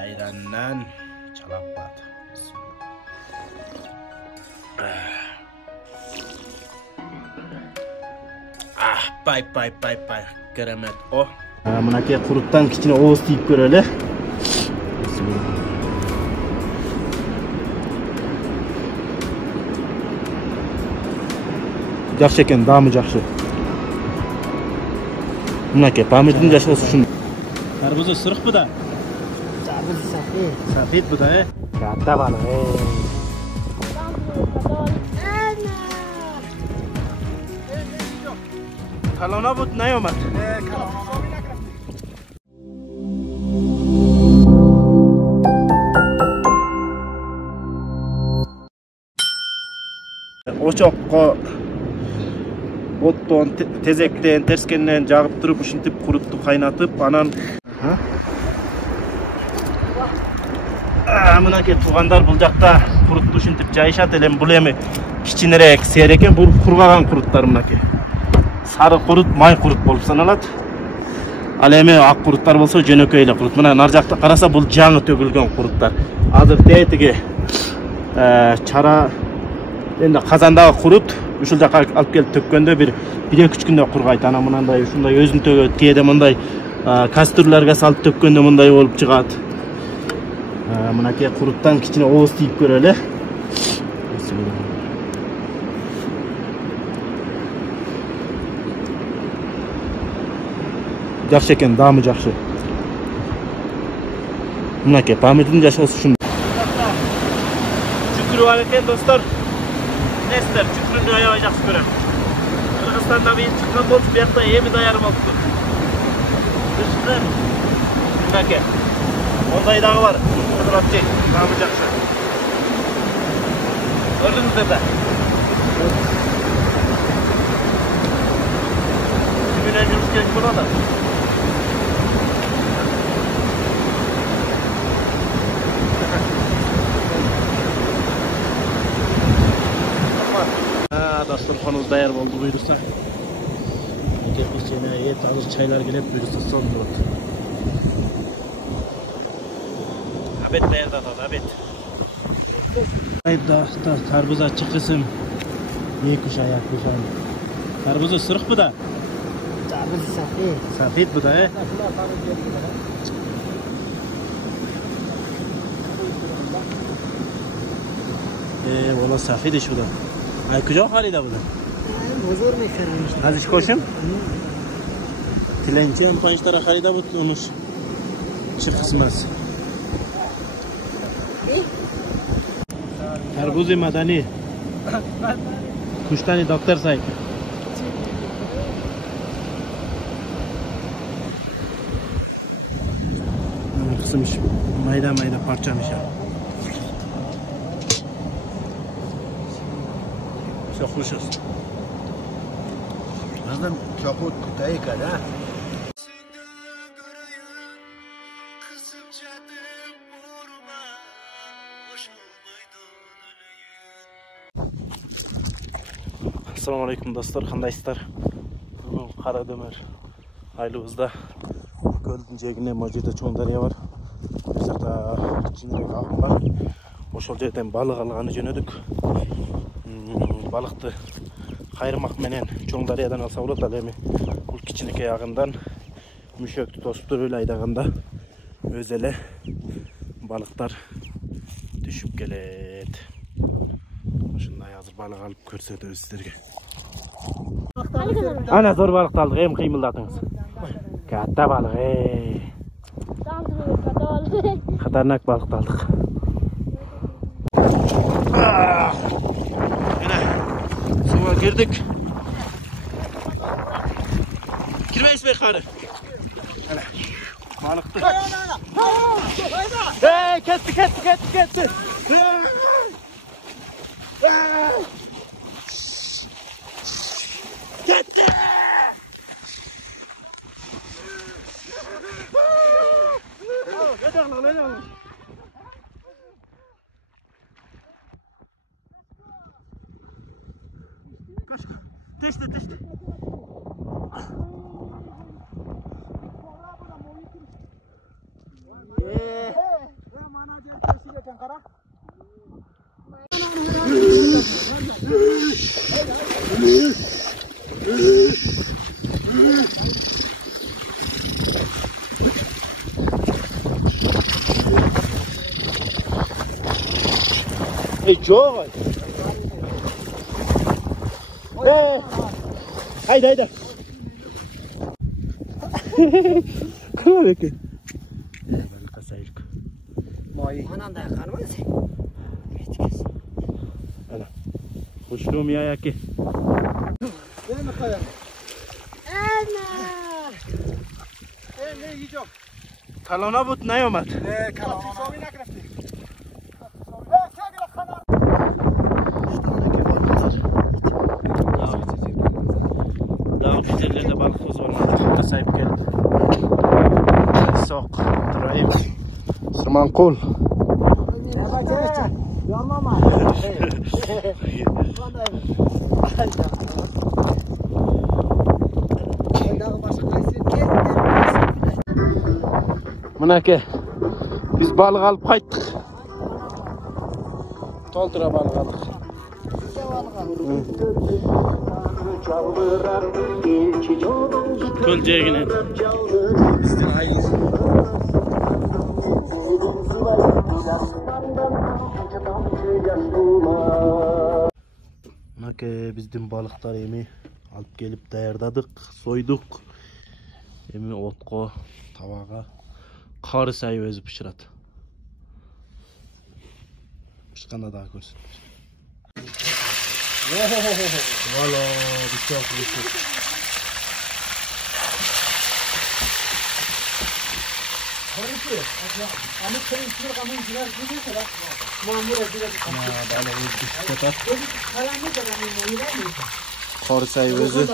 ayrandan chalab qo'yadi. Pay. Keramet o. Bunaki qurutdan kichkina ovoz tiyib ko'raylik. Yaxshi ekan, dami yaxshi. Bunaki pamirning yashi o'zi shunday. Tarbuza siriq bu da. Tarbuza safid. Safid bu da, katta baliq. Kalona bu ne yomat? Ochoqqa otdan, tezekten, terskenden jagıp turup, uşintip kuruttu, kaynatıp, anan mınaki tuğandar bul jakta kuruttu, uşintip jayışat elem, bul emi kiçinirek, seyreken, bu kurgagan kurutlar mınaki. Sarı kurut, may kurut bolup sanalat. Al emi ak kurutlar bolsa jönököyle kurut. Mına nar jakta karasa bul жаңы tökülgen kurutlar. Azır deyetigi çara endi kazandağı kurut ушул жака алып келип төккөндө bir 2-3 күндө кургайт. Ана мындай ушундай өзүн төгөт, кээде мындай кастрюлярга салып төккөндө мындай болуп чыгат. Мынакей куруттан кичине ооз тийип көрөлү. Жакшы экен, даамы жакшы. Мынакей памирдин жашы болсо ушундай. Жүгүрүп ал экен достор. Nester, çükrünü ayağı жақсы көрем. Kırgızstanda bir çıkan bolsun, bir yakta emi dayarım olsun. Dışkın. Münake. Onday dağı var. Kıdratçı. Damı жақсы. Gördünüz dede. Tümüne yürüs gerek burada. Dasturxonumuz dayar oldu buyursa. Geçene et alır çaylar gelip buyursa son durup. Abet dayar da abet. Hayda tarbuza açık kısım. Yekuş ayak kuşan. Tarbuza sırık bu da. Tarbuza safid. Safid bu da Valla safid iş bu da. Ay kucak halida bu da. Bozor mu kırmış? Aziz koşum. Tilençen pançlara halida bu olmuş. Çift kısmız. Tarbuzi madani. Kuştani doktor say. Kısmış. Mayda parçamış ya. Sokmuşuz. Nereden çakut kutayı kadar? Assalamu alaikum dostlar, qandaysыздар? Бүгін Қара Дөмір айлыбызда көлдің жегінде мына жерде чоң дария бар. Бұл жақта кичинерек ағын бар. Ошол жерден балык алганы жөнөдүк. Балыкты кайрымак менен чоң дарыядан алса болот. Ал эми бул кичинекей агындан мүшөктү тосуп туруп эле айдаганда өз эле балыктар түшүп келет. Ушундай азыр балык алып көрсөтөбүз сиздерге. Ana zor balık aldık, hem kıymıldatınız. Katta balık, Katarnak balık aldık. Yine suya girdik. Girmeyiz be karı. Hele balıktı. Hey, kesti. Gitti! Düştü. Joy. Haydi. Kırma ki. Ben kasayık. Anam da yakarmaz. Ana. Kuşluğum ya yaki. Değil mi kaya? Ana! Ne yiyeceğim? Talona but ne yomat? Kraftig soğuk ne kraftig? Dağ güzellerde balık tozu var. Burada sahip geldi. Sok, Turayim, Sırmankul. Mınake, biz balık alıp kayttık. Toltura balık aldık. Kölceye yine. Mınake bizden balıklar yemi alıp gelip dayardadık, soyduk. Yemi otko, tavaga. Karı sayı özü pişirat. Pişkanda daha görsün. Valla bir çok büyük. Karı sayı özü.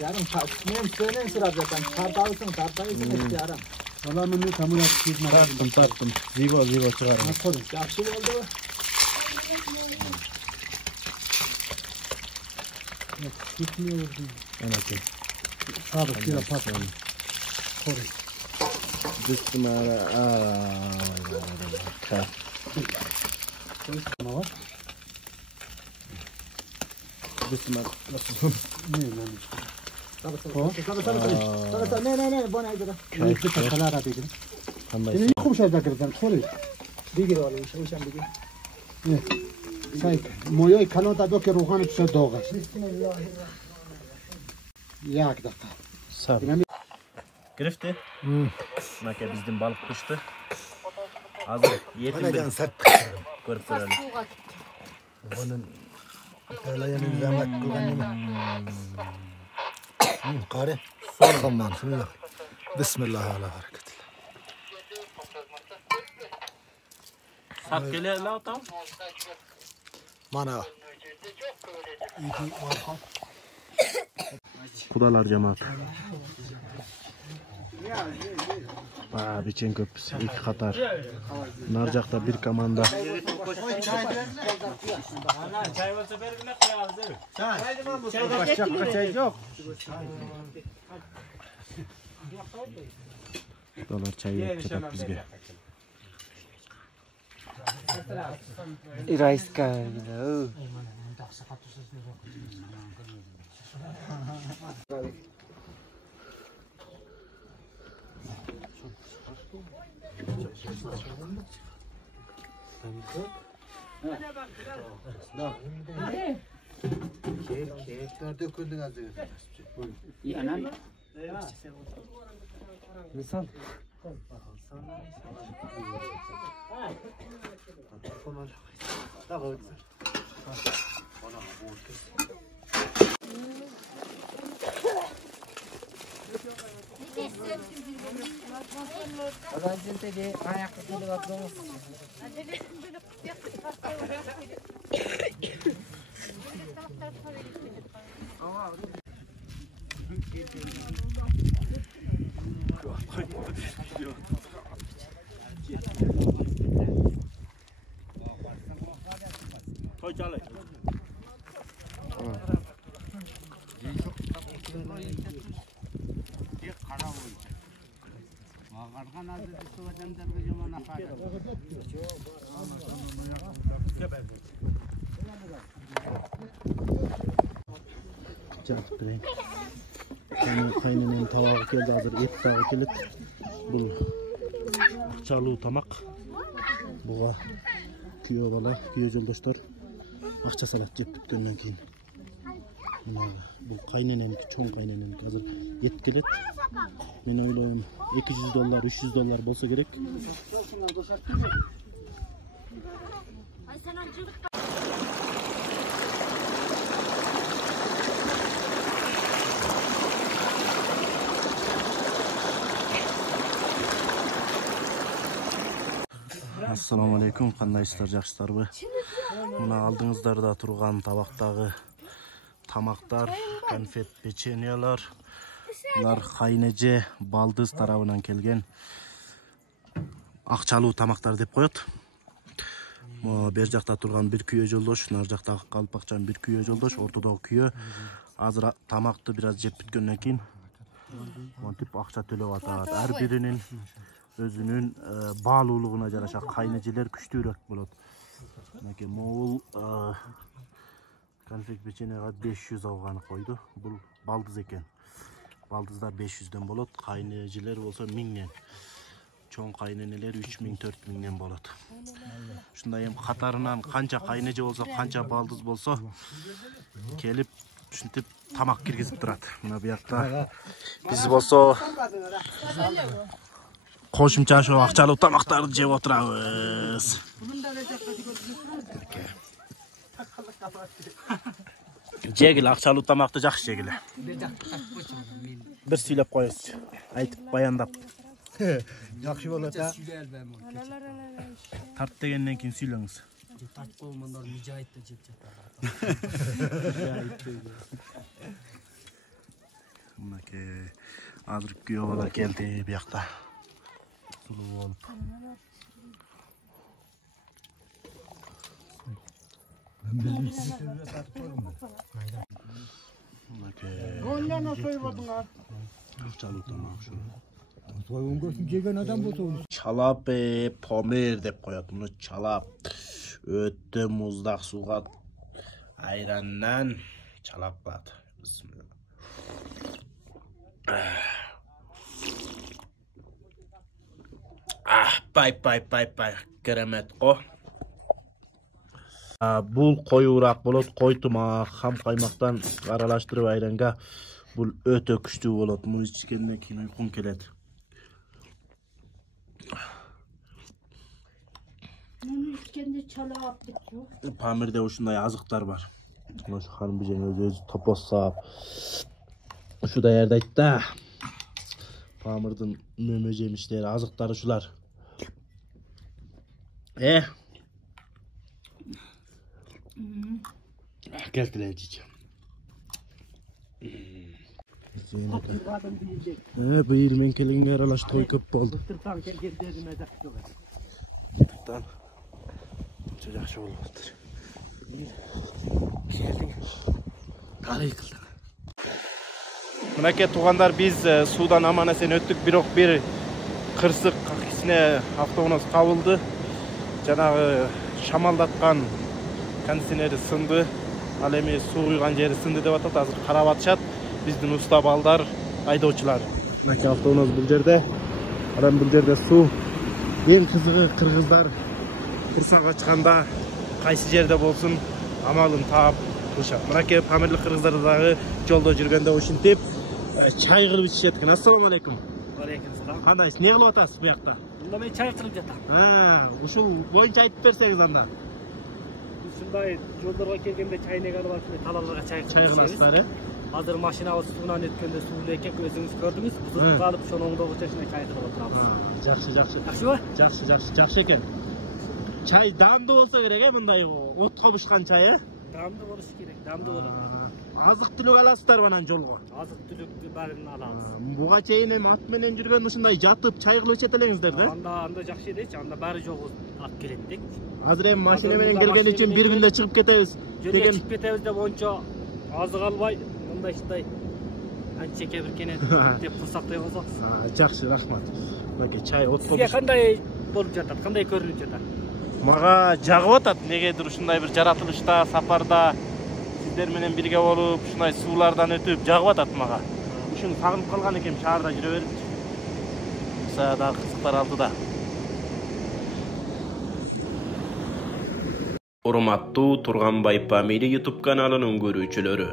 Yarım benim söyleyin sıra zaten. Tartağısın istiyorum. Valla bunu kamu yapıştırma. Tarttım. Zigo çıkarım. Nasıl? Yakşı oldu. Gitmiyor. Anlatayım. Sabit bir pat. Koru. Düştüm ara. Ne var? Düştüm ara. Ne lan? Tabii. Ne. Bana aydın. Ne kaçalar adıydın. Yine yıkmışlar da kırdan. Koru. Digir oğlum. Şuşan digir. Ne? Sayık. Moyoy kalon tabi ki ruhanı tüse doğar. Yak dakika. Sağ ol. Grifti. Maka bizden balık düştü. Hazır. Yetim bir. Görüp duralım. Bunun İtalyanın zahmet kullanımı. Kare. Tamam. Bismillah ala bereketillah. Sak gele la tam. Mana. Kudalar cemaat. Biçen köprüsü. İki katar. Narcak'ta bir kamanda. Çay yok. Kudalar çay yapacak bizge. Iraiska. Kekler döküldü az önce. İyi anam. Misal. Adacıntege ayakta dolu bakıyoruz. Toy çalay. Cantık durayım. Kaynanın tavağı geldi hazır et dağı kelip. Bu çalığı tamak. Buğa küyo bala, küyo joldoşlar. Akça salat jep bitkenden keyin. Bu kaynanemki, çoğun kaynanemki hazır et kelip. Men oylayım $200, $300 bolsa gerek. Assalamu alaikum, kandaysыздар, жакшысыздарбы? Мына алдыңыздарда турган табактагы тамактар, конфет, печеньялар. Булар кайнеже балдыз тарабынан келген акчалуу тамактар деп коет. Бер жакта турган бир күйөө жолдош, нар жактагы калпакчан бир күйөө жолдош, ортодогу күйөө азыр тамакты бир аз жеп бүткөндөн кийин монтип акча төлөп атат. Ар биринин өзүнүн баалуулугуна жараша кайнежелер күчтүүрөөк болот. Мынакей могул конфет печеньяга 500 алганы койду. Бул балдыз экен. Балдыздар 500дөн болот, кайнежелер болсо 1000ден. Чоң кайненелер 3000-4000ден болот. Ушундай эми катарынан канча кайнеже болсо, канча балдыз болсо келип ушинтип тамак киргизип турат. Мына буякта биз болсо кошумча ошо акчалуу тамактарды жеп отурабыз. Жегиле, акчалуу тамакты жакшы жегиле. Бир сүйлөп коесуз. Айтып баяндап. Жакшы болот а. Тарт дегенден кийин сүйлөңүз. Тарт болмондар мижайтты жеп жатат. Мынакей азыр күйөө бала келди буякта. Сулуу болуп. Акчалуу тамак ушу. Soyungosun jegen adam bolsa Чалап помер деп коет. Муну чалап өтө муздак сууга айраннан чалап кылат. Бисмилла. Пай. Керемет го. Бул коюураак болот, койтумак, хам каймактан аралаштырып айранга бул өтө күчтүү болот. Муну ичкенден кийин уйкуң келет. Муну ичкенде чалап деп. Памирде ушундай азыктар бар. Ошо Харымбижен өзү топоз саап ушу даярдайт да. Памирдин мөмө жемиштери, азыктары ушулар. Келтиле жич. Быйыл мен келгенге аралаш той көп болду. Тан жакшы болуп атыр. Калай кылды. Мынакей туугандар, биз суудан аман-эсен өттүк, бирок бир кырсык кисине автоуназ кабылды. Жанагы шамалдаткан кондиционери сынды. Ал эми суу куйган жери сынды деп атат. Азыр карап атышат биздин уста балдар, айдоочулар. Мынакей автоуназ бул жерде. Анан бул жерде суу. Эң кызыгы кыргыздар курсак ачканда кайсы жерде болсун амалын таап кылышат. Мынакей памирлик кыргыздар дагы жолдо жүргөндө ушинтип чай кылып ичишет экен. Ассаламу алейкум. Алейкум салам. Кандайсыз? Не кылып атасыз буякта? Мында мен чай кылып жатам. Ушул боюнча айтып берсеңиз анда. Ушундай жолдорго келгенде чайнек алып алып талаларга чай кыласыздар. Азыр машинабыз суудан өткөндө суу экен, өзүңүз көрдүңүз. Бузуп калып ошону оңдогу чечине чай кылып отурабыз. Жакшы. Жакшыбы? Жакшы экен. Чай дандуу болсо керек, мындай от кобушкан чай, Damda boluş керек, damda bolot. Азык түлүк аласыздар анан жолго. Азык түлүктү баарын алабыз. Буга чейин эми ат менен жүргөн ушундай жатып чай кылып ичет элеңиздер да? Анда жакшы элечи, анда баары жолго ат келет дейт. Азыр эми машина менен келген үчүн бир күндө чыгып кетебиз Жөнөп чыгып кетебиз деп ончо азык албай, мындайчтай анчеке биркене деп курсактай болсок. Жакшы, рахмат. Мынакей чай от Сизге кандай болуп жатат? Кандай көрүнүп жатат? Мага жагып атат. Негедир ушундай бир жаратылышта, сапарда сиздер менен бирге болуп, ушундай суулардан өтүп жагып атат мага. Ушуну сагынып калган экенм, шаарда жүрө берип. Буса дагы кызыктар алдыда. Урматтуу Турганбай Памири YouTube каналынын көрүүчүлөрү,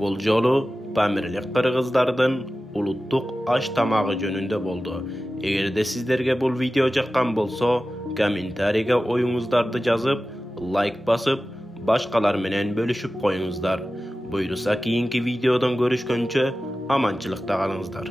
бул жолу Памирлик кыргыздардын улуттук аш тамагы жөнүндө болду. Эгерде сиздерге бул видео жаккан болсо, комментарийге оюңуздарды жазып, лайк басып, башкалар менен бөлүшүп коюңуздар. Буйруса кийинки видеодон көрүшкөнчө аманчылыкта калыңыздар.